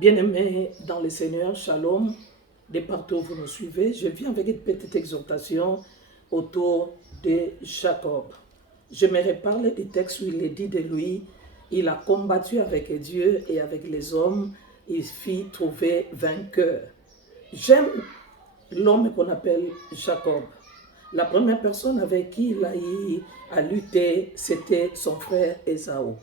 Bien-aimés dans le Seigneur, shalom, de partout où vous nous suivez, je viens avec une petite exhortation autour de Jacob. J'aimerais parler du texte où il est dit de lui, il a combattu avec Dieu et avec les hommes, il fit trouver vainqueur. J'aime l'homme qu'on appelle Jacob. La première personne avec qui il a eu à lutter, c'était son frère Ésaü.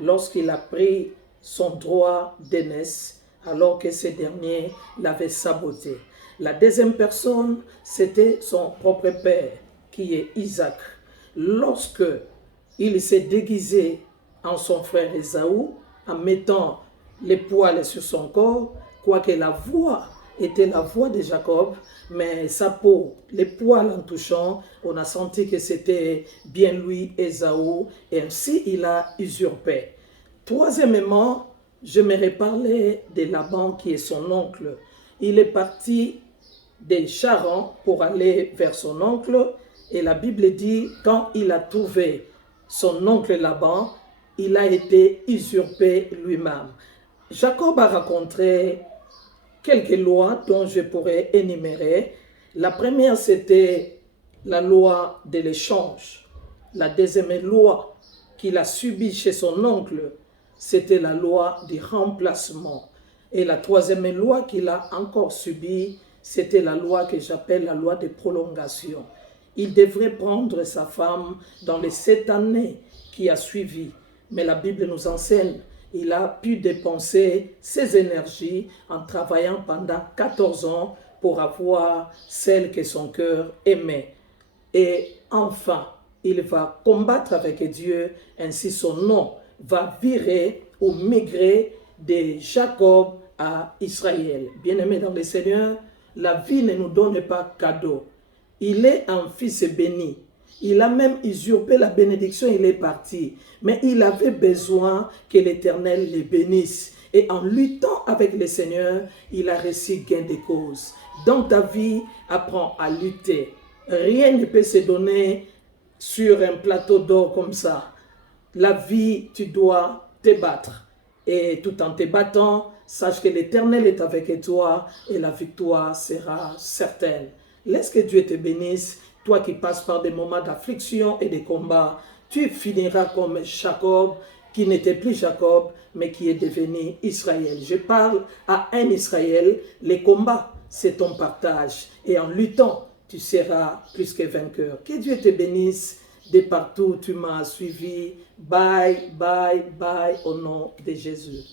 Lorsqu'il a pris son droit d'aînesse, alors que ce dernier l'avait saboté. La deuxième personne, c'était son propre père, qui est Isaac. Lorsque il s'est déguisé en son frère Ésaü, en mettant les poils sur son corps, quoique la voix était la voix de Jacob, mais sa peau, les poils en touchant, on a senti que c'était bien lui, Ésaü, et ainsi il a usurpé. Troisièmement, j'aimerais parler de Laban qui est son oncle. Il est parti de Charan pour aller vers son oncle et la Bible dit quand il a trouvé son oncle Laban, il a été usurpé lui-même. Jacob a rencontré quelques lois dont je pourrais énumérer. La première, c'était la loi de l'échange. La deuxième loi qu'il a subie chez son oncle, c'était la loi du remplacement. Et la troisième loi qu'il a encore subie, c'était la loi que j'appelle la loi de prolongation. Il devrait prendre sa femme dans les 7 années qui a suivi. Mais la Bible nous enseigne, il a pu dépenser ses énergies en travaillant pendant 14 ans pour avoir celle que son cœur aimait. Et enfin, il va combattre avec Dieu, ainsi son nom va virer ou migrer de Jacob à Israël. Bien-aimé dans le Seigneur, la vie ne nous donne pas cadeau. Il est un fils béni. Il a même usurpé la bénédiction, il est parti. Mais il avait besoin que l'Éternel le bénisse. Et en luttant avec le Seigneur, il a reçu gain de cause. Dans ta vie, apprends à lutter. Rien ne peut se donner sur un plateau d'or comme ça. La vie, tu dois te battre. Et tout en te battant, sache que l'Éternel est avec toi et la victoire sera certaine. Laisse que Dieu te bénisse. Toi qui passes par des moments d'affliction et de combat, tu finiras comme Jacob, qui n'était plus Jacob, mais qui est devenu Israël. Je parle à un Israël. Les combats, c'est ton partage. Et en luttant, tu seras plus que vainqueur. Que Dieu te bénisse de partout où tu m'as suivi. Bye, bye, bye, au nom de Jésus.